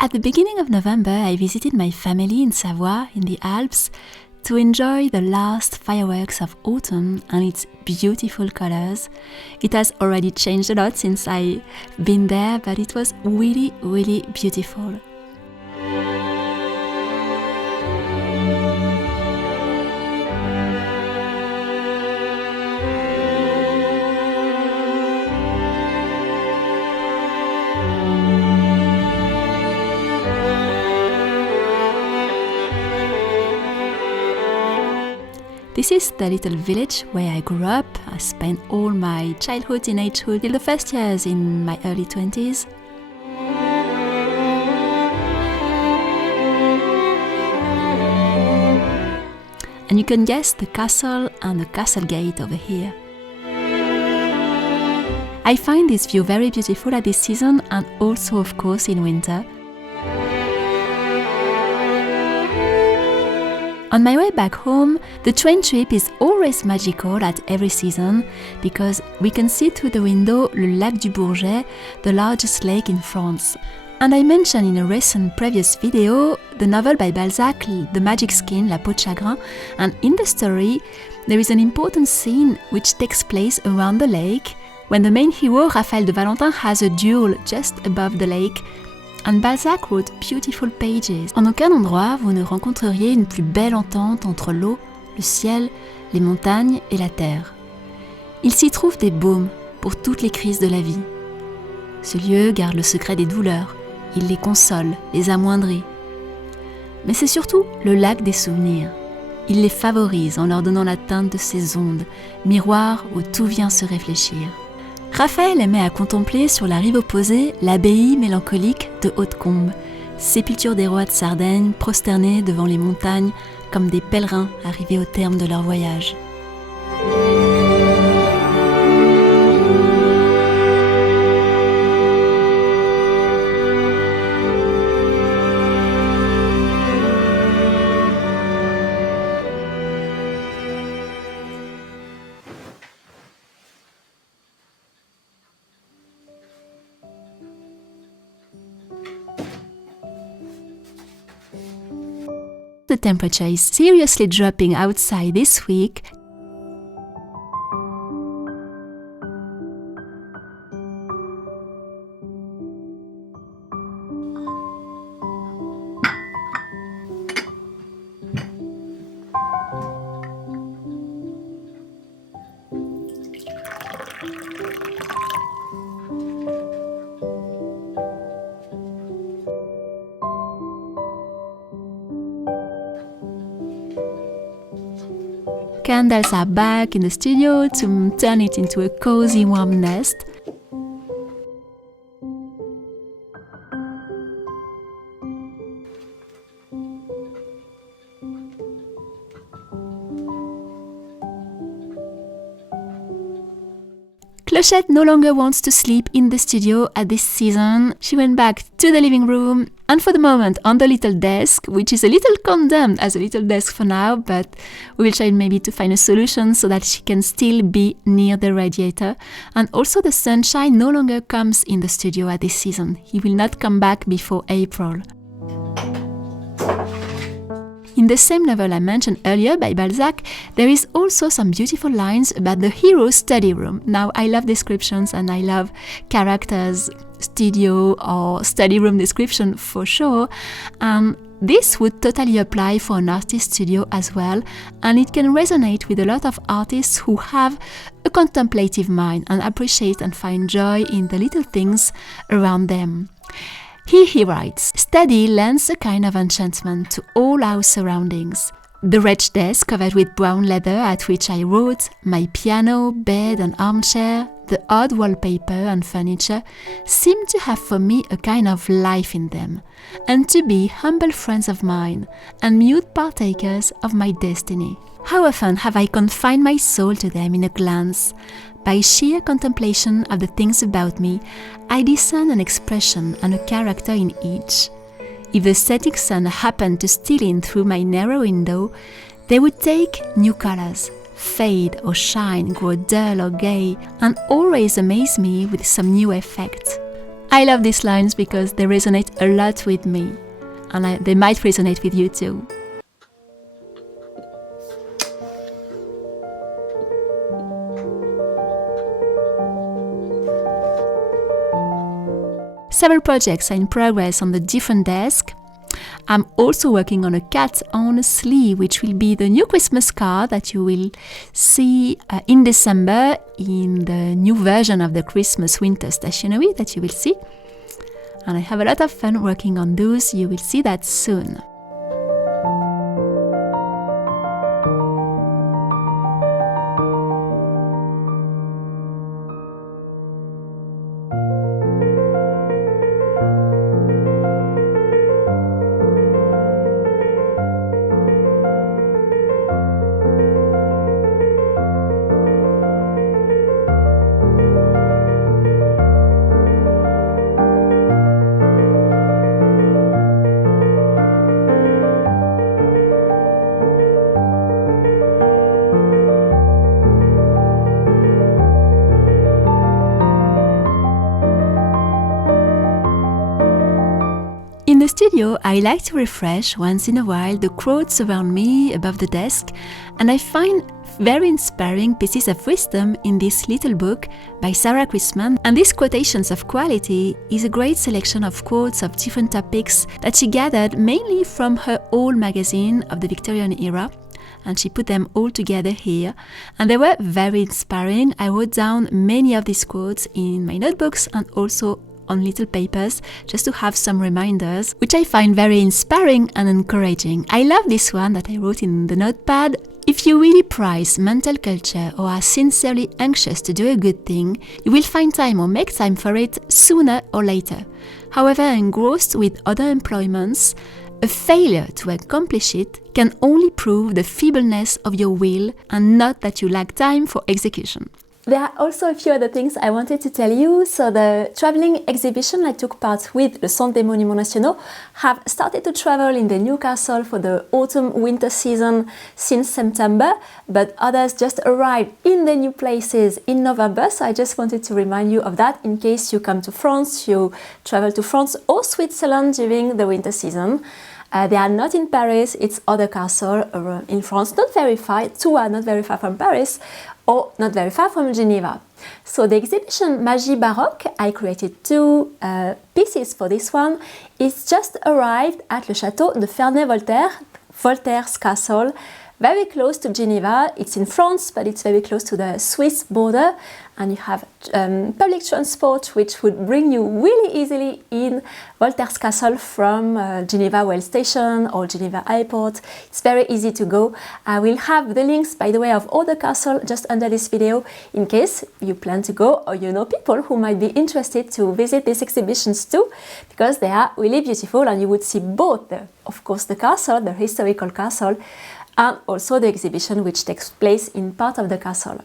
At the beginning of November, I visited my family in Savoie, in the Alps, to enjoy the last fireworks of autumn and its beautiful colors. It has already changed a lot since I've been there, but it was really, really beautiful. This is the little village where I grew up. I spent all my childhood, teenagehood, till the first years in my early 20s. And you can guess the castle and the castle gate over here. I find this view very beautiful at this season and also, of course, in winter. On my way back home, the train trip is always magical at every season because we can see through the window le lac du Bourget, the largest lake in France. And I mentioned in a recent previous video the novel by Balzac, The Magic Skin, La Peau de Chagrin, and in the story there is an important scene which takes place around the lake when the main hero, Raphaël de Valentin, has a duel just above the lake. And Balzac wrote beautiful pages. En aucun endroit, vous ne rencontreriez une plus belle entente entre l'eau, le ciel, les montagnes et la terre. Il s'y trouve des baumes pour toutes les crises de la vie. Ce lieu garde le secret des douleurs. Il les console, les amoindrit. Mais c'est surtout le lac des souvenirs. Il les favorise en leur donnant la teinte de ses ondes, miroir où tout vient se réfléchir. Raphaël aimait à contempler sur la rive opposée l'abbaye mélancolique de Hautecombe, sépulture des rois de Sardaigne prosternés devant les montagnes comme des pèlerins arrivés au terme de leur voyage. The temperature is seriously dropping outside this week. Candles are back in the studio to turn it into a cozy, warm nest. Clochette no longer wants to sleep in the studio at this season. She went back to the living room and for the moment on the little desk, which is a little condemned as a little desk for now, but we will try maybe to find a solution so that she can still be near the radiator. And also the sunshine no longer comes in the studio at this season. He will not come back before April. In the same novel I mentioned earlier by Balzac, there is also some beautiful lines about the hero's study room. Now, I love descriptions and I love characters' studio or study room description for sure. This would totally apply for an artist's studio as well, and it can resonate with a lot of artists who have a contemplative mind and appreciate and find joy in the little things around them. Here he writes, "Study lends a kind of enchantment to all our surroundings. The wretched desk covered with brown leather at which I wrote, my piano, bed and armchair, the odd wallpaper and furniture seem to have for me a kind of life in them, and to be humble friends of mine, and mute partakers of my destiny. How often have I confined my soul to them in a glance? By sheer contemplation of the things about me, I discern an expression and a character in each. If the setting sun happened to steal in through my narrow window, they would take new colors, fade or shine, grow dull or gay, and always amaze me with some new effect." I love these lines because they resonate a lot with me, and they might resonate with you too. Several projects are in progress on the different desks. I'm also working on a cat on a sleigh, which will be the new Christmas card that you will see in December in the new version of the Christmas winter stationery that you will see. And I have a lot of fun working on those. You will see that soon. In the studio, I like to refresh once in a while the quotes around me above the desk, and I find very inspiring pieces of wisdom in this little book by Sarah Chrisman. And these quotations of quality is a great selection of quotes of different topics that she gathered mainly from her old magazine of the Victorian era, and she put them all together here, and they were very inspiring. I wrote down many of these quotes in my notebooks and also on little papers just to have some reminders, which I find very inspiring and encouraging. I love this one that I wrote in the notepad. If you really prize mental culture or are sincerely anxious to do a good thing, you will find time or make time for it sooner or later. However, engrossed with other employments, a failure to accomplish it can only prove the feebleness of your will and not that you lack time for execution. There are also a few other things I wanted to tell you. So the traveling exhibition I took part with, the Centre des Monuments Nationaux, have started to travel in the new castle for the autumn-winter season since September, but others just arrived in the new places in November. So I just wanted to remind you of that in case you come to France, you travel to France or Switzerland during the winter season. They are not in Paris, it's other castles in France, not very far, two are not very far from Paris, or not very far from Geneva. So the exhibition Magies Baroques, I created two pieces for this one. It's just arrived at le Château de Ferney-Voltaire, Voltaire's castle, very close to Geneva. It's in France, but it's very close to the Swiss border, and you have public transport which would bring you really easily in Voltaire's castle from Geneva Rail Station or Geneva Airport. It's very easy to go. I will have the links, by the way, of all the castle just under this video in case you plan to go or you know people who might be interested to visit these exhibitions too, because they are really beautiful, and you would see both, of course, the castle, the historical castle, and also the exhibition which takes place in part of the castle.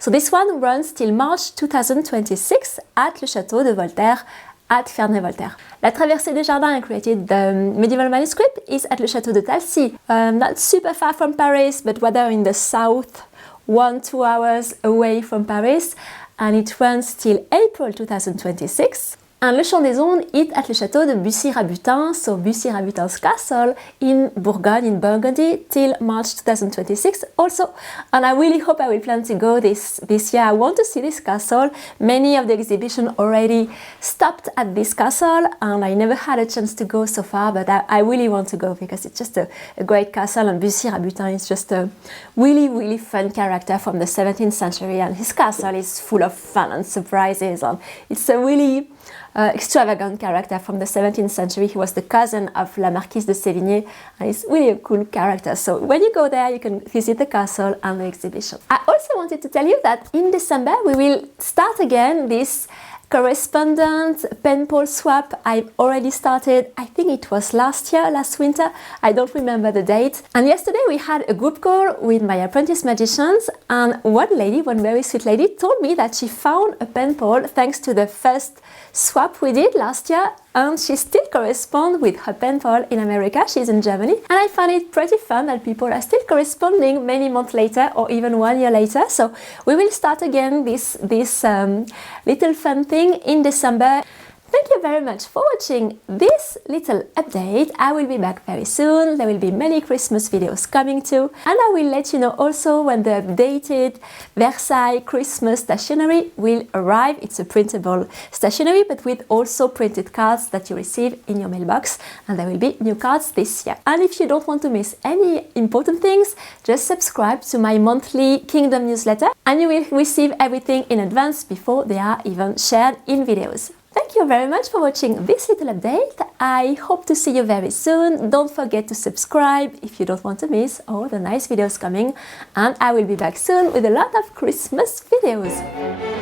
So this one runs till March 2026 at le Château de Voltaire at Ferney-Voltaire. La Traversée des Jardins, I created the medieval manuscript, is at le Château de Talcy, not super far from Paris, but rather in the south, 1-2 hours away from Paris, and it runs till April 2026. And Le Chant des Ondes is at le Château de Bussy-Rabutin, so Bussy-Rabutin's castle in Bourgogne, in Burgundy, till March 2026 also. And I really hope I will plan to go this year. I want to see this castle. Many of the exhibition already stopped at this castle, and I never had a chance to go so far, but I really want to go because it's just a great castle, and Bussy-Rabutin is just a really, really fun character from the 17th century, and his castle is full of fun and surprises, and it's a really extravagant character from the 17th century. He was the cousin of La Marquise de Sévigné, and he's really a cool character. So when you go there, you can visit the castle and the exhibition. I also wanted to tell you that in December we will start again this correspondence pen pal swap. I've already started, I think it was last winter, I don't remember the date. And yesterday we had a group call with my apprentice magicians, and one very sweet lady, told me that she found a pen pal thanks to the first swap we did last year, and she still corresponds with her pen pal in America. She's in Germany, and I find it pretty fun that people are still corresponding many months later or even 1 year later. So we will start again this little fun thing in December. Thank you very much for watching this little update. I will be back very soon. There will be many Christmas videos coming too. And I will let you know also when the updated Versailles Christmas stationery will arrive. It's a printable stationery, but with also printed cards that you receive in your mailbox. And there will be new cards this year. And if you don't want to miss any important things, just subscribe to my monthly Kingdom newsletter and you will receive everything in advance before they are even shared in videos. Thank you very much for watching this little update. I hope to see you very soon. Don't forget to subscribe if you don't want to miss all the nice videos coming. And I will be back soon with a lot of Christmas videos.